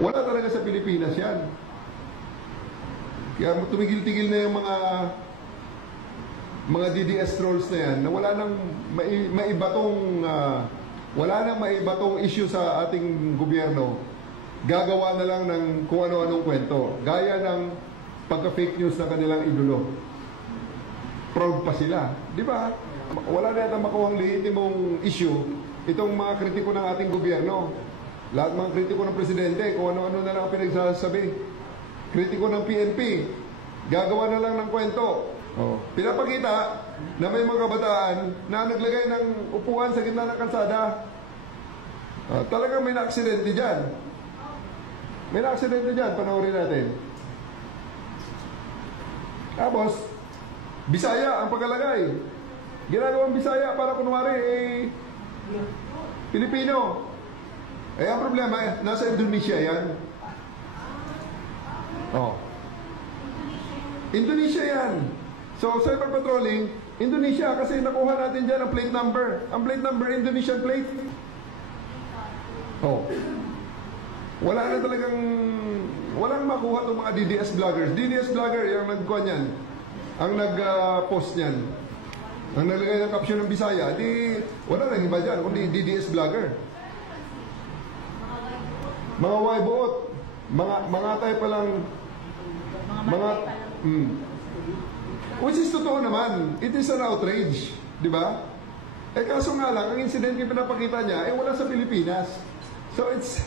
Wala talaga sa Pilipinas yan. Kaya tumigil-tigil na yung mga DDS trolls na yan na wala nang wala nang maibatong issue sa ating gobyerno. Gagawa na lang ng kung ano-anong kwento. Gaya ng pagka-fake news ng kanilang idolo. Proud pa sila. Di ba? Wala na yata makuhang lehitimong issue itong mga kritiko ng ating gobyerno. Lahat mga kritiko ng presidente, kung ano-ano na lang pinagsasabi. Kritiko ng PNP, gagawa na lang ng kwento. Pinapakita na may mga kabataan na naglagay ng upuan sa gitna ng kalsada. Talagang may na-aksidente dyan. May na-aksidente dyan, panoorin natin. Tapos, Bisaya ang pagkalagay. Ginagawang Bisaya para kunwari Pilipino. Ang problema, nasa Indonesia yan. Indonesia yan. So, cyber patrolling, Indonesia, kasi nakuha natin dyan ang plate number. Ang plate number, Indonesian plate. Wala na talagang, walang makuha itong mga DDS vloggers. DDS vlogger, yung nagkuha niyan, ang nag-post niyan, ang nalagay ng caption ng Bisaya, di, wala nang iba dyan, kundi DDS vlogger. Mga waibuot, mga tayo palang, which is totoo naman, it is an outrage, di ba? Kaso nga lang, ang incident yung pinapakita niya, wala sa Pilipinas. So it's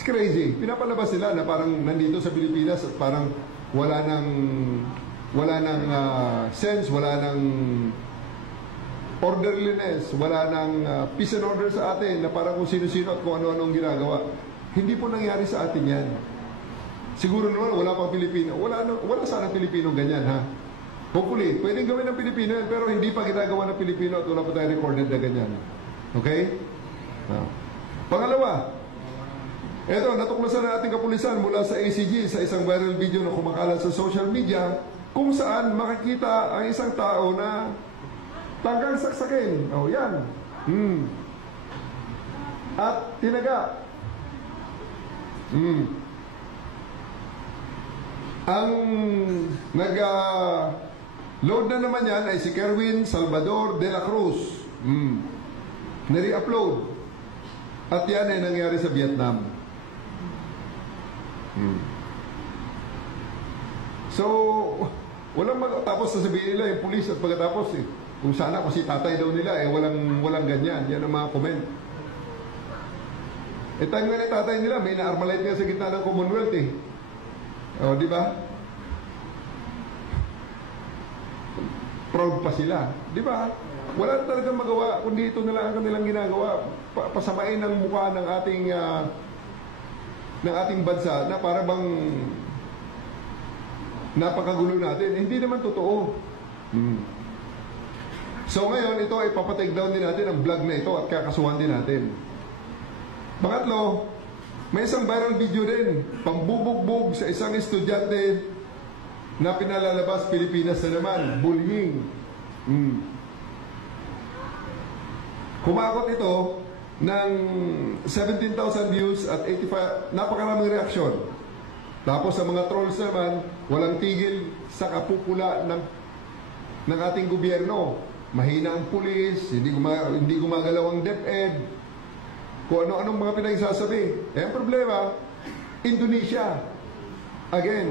crazy. Pinapalabas nila na parang nandito sa Pilipinas at parang wala nang sense, wala nang orderliness, wala nang peace and order sa atin na parang kung sino-sino at kung ano-anong ginagawa. Hindi po nangyari sa atin yan. Siguro naman wala pang Pilipino. Wala sana Pilipino ganyan, ha? Hopefully, pwedeng gawin ng Pilipino yan, pero hindi pa ginagawa ng Pilipino at wala pa tayo recorded na ganyan. Okay? Pangalawa, eto, natuklasan na ating kapulisan mula sa ACG sa isang viral video na kumakalat sa social media kung saan makikita ang isang tao na tanggang saksakin. Yan. At tinaga. Ang nag-load na naman yan ay si Kerwin Salvador de la Cruz. Nare-upload. At yan ay nangyari sa Vietnam. So, walang tapos sasabihin nila yung police at pagkatapos kung sana kasi tatay daw nila walang ganyan. Yan ang mga comment. Time nga ni tatay nila, may na-armalite nga sa gitna ng Commonwealth di ba? Proud pa sila. Di ba? Wala talagang magawa, kundi ito na lang ang kanilang ginagawa. Pasamain ng mukha ng ating bansa na para bang napakagulo natin. Hindi naman totoo. So ngayon, ito ay papatake down din natin ang vlog na ito at kakasuhan din natin. Pangatlo, may isang viral video din, pambubugbog sa isang estudyante na pinalalabas Pilipinas na naman, bullying. Kumakot ito ng 17,000 views at 85, napakaraming reaksyon. Tapos sa mga trolls naman, walang tigil sa kapupula ng ating gobyerno. Mahina ang pulis, hindi gumagalaw ang DepEd, kung ano-anong mga pinagsasabi. Ang problema, Indonesia. Again.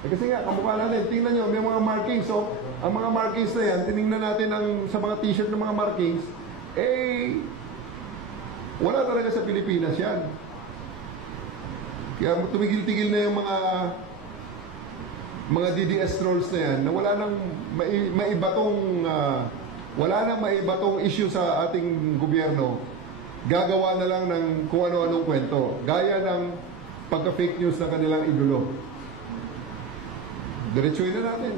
Kasi nga, kamukha natin, tingnan nyo, may mga markings. So, ang mga markings na yan, tinignan natin sa mga t-shirt ng mga markings, wala talaga sa Pilipinas yan. Kaya tumigil-tigil na yung mga DDS trolls na yan, na wala nang maibatong issue sa ating gobyerno. Gagawa na lang ng kung ano-anong kwento. Gaya ng pagka-fake news ng kanilang idolo. Diretsuhin na natin.